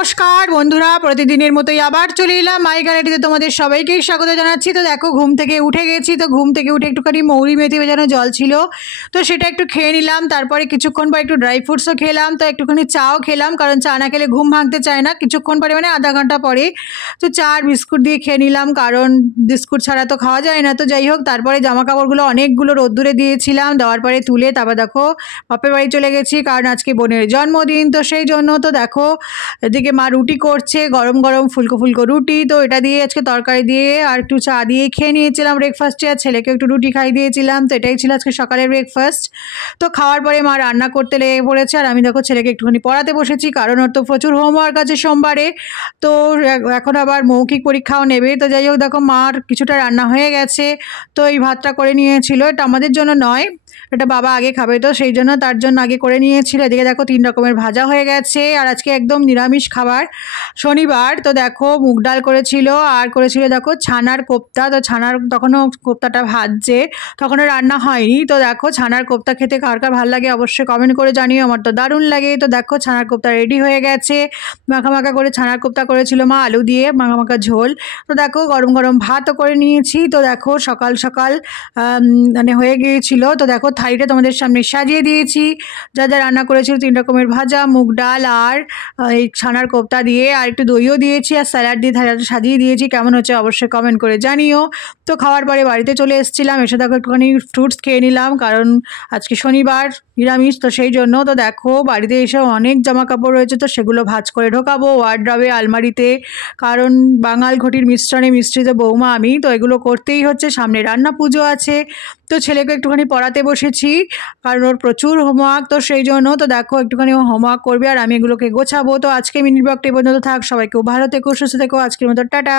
নমস্কার বন্ধুরা, প্রতিদিনের মতোই আবার চলে এলাম মাই গ্যালারিতে। তোমাদের সবাইকেই স্বাগত জানাচ্ছি। তো দেখো, ঘুম থেকে উঠে গেছি। তো ঘুম থেকে উঠে একটুখানি মৌরি মেথি ভেজানো জল ছিল, তো সেটা একটু খেয়ে নিলাম। তারপরে কিছুক্ষণ পর একটু ড্রাই ফ্রুটসও খেলাম। তো একটুখানি চাও খেলাম, কারণ চা না খেলে ঘুম ভাঙতে চায় না। কিছুক্ষণ পরে মানে আধা ঘন্টা পরে তো চা আর বিস্কুট দিয়ে খেয়ে নিলাম, কারণ বিস্কুট ছাড়া তো খাওয়া যায় না। তো যাই হোক, তারপরে জামা কাপড়গুলো অনেকগুলো রোদ্দুরে দিয়েছিলাম, দেওয়ার পরে তুলে তারপর দেখো বাপের বাড়ি চলে গেছি, কারণ আজকে বোনের জন্মদিন। তো সেই জন্য তো দেখো এদিকে মা রুটি করছে, গরম গরম ফুলকো ফুলকো রুটি। তো এটা দিয়ে আজকে তরকারি দিয়ে আর একটু চা দিয়ে খেয়ে নিয়েছিলাম ব্রেকফাস্টে, আর ছেলেকে একটু রুটি খাই দিয়েছিলাম। তো এটাই ছিল আজকে সকালের ব্রেকফাস্ট। তো খাওয়ার পরে মা রান্না করতে লেগে পড়েছে, আর আমি দেখো ছেলেকে একটুখানি পড়াতে বসেছি, কারণ ওর তো প্রচুর হোমওয়ার্ক আছে সোমবারে। তো এখন আবার মৌখিক পরীক্ষাও নেবে। তো যাই হোক, দেখো মার কিছুটা রান্না হয়ে গেছে। তো এই ভাতটা করে নিয়েছিল, এটা আমাদের জন্য নয়, এটা বাবা আগে খাবে, তো সেই জন্য তার জন্য আগে করে নিয়েছিল। এদিকে দেখো 3 রকমের ভাজা হয়ে গেছে, আর আজকে একদম নিরামিষ খাবার, শনিবার। তো দেখো মুগ ডাল করেছিল, আর করেছিল দেখো ছানার কোপ্তা। তো ছানার তখনও কোপ্তাটা ভাজছে, তখনও রান্না হয়নি। তো দেখো ছানার কোপ্তা খেতে কার কার ভালো লাগে অবশ্যই কমেন্ট করে জানিও, আমার তো দারুণ লাগে। তো দেখো ছানার কোপ্তা রেডি হয়ে গেছে, মাখা মাখা করে ছানার কোপ্তা করেছিল মা, আলু দিয়ে মাখা মাখা ঝোল। তো দেখো গরম গরম ভাতও করে নিয়েছি। তো দেখো সকাল সকাল মানে হয়ে গিয়েছিল। তো দেখো থালিটা তোমাদের সামনে সাজিয়ে দিয়েছি, যা যা রান্না করেছিল 3 রকমের ভাজা, মুগ ডাল আর এই ছানার কোপ্তা দিয়ে, আর একটু দইও দিয়েছি, আর স্যালাড দিয়ে থালিটা সাজিয়ে দিয়েছি। কেমন হচ্ছে অবশ্যই কমেন্ট করে জানিও। তো খাওয়ার পরে বাড়িতে চলে এসেছিলাম, এসে দেখো একটুখানি ফ্রুটস খেয়ে নিলাম, কারণ আজকে শনিবার নিরামিষ, তো সেই জন্য। তো দেখো বাড়িতে এসে অনেক জামা কাপড় রয়েছে, তো সেগুলো ভাঁজ করে ঢোকাবো ওয়ার্ড্রবে, আলমারিতে, কারণ বাঙাল ঘটির মিশ্রণে মিশ্রিত বৌমা আমি, তো এগুলো করতেই হচ্ছে। সামনে রান্না পুজো আছে, তো ছেলেকে একটুখানি পড়াতে বসেছি, কারণ ওর প্রচুর হোমওয়ার্ক, তো সেই জন্য। তো দেখো একটুখানি ও হোমওয়ার্ক করবে, আর আমি এগুলোকে গোছাবো। তো আজকে মিনি ব্লগটা এই পর্যন্ত থাক। সবাই খুব ভালো থেকো, সুস্থ থেকো। আজকের মতো টাটা।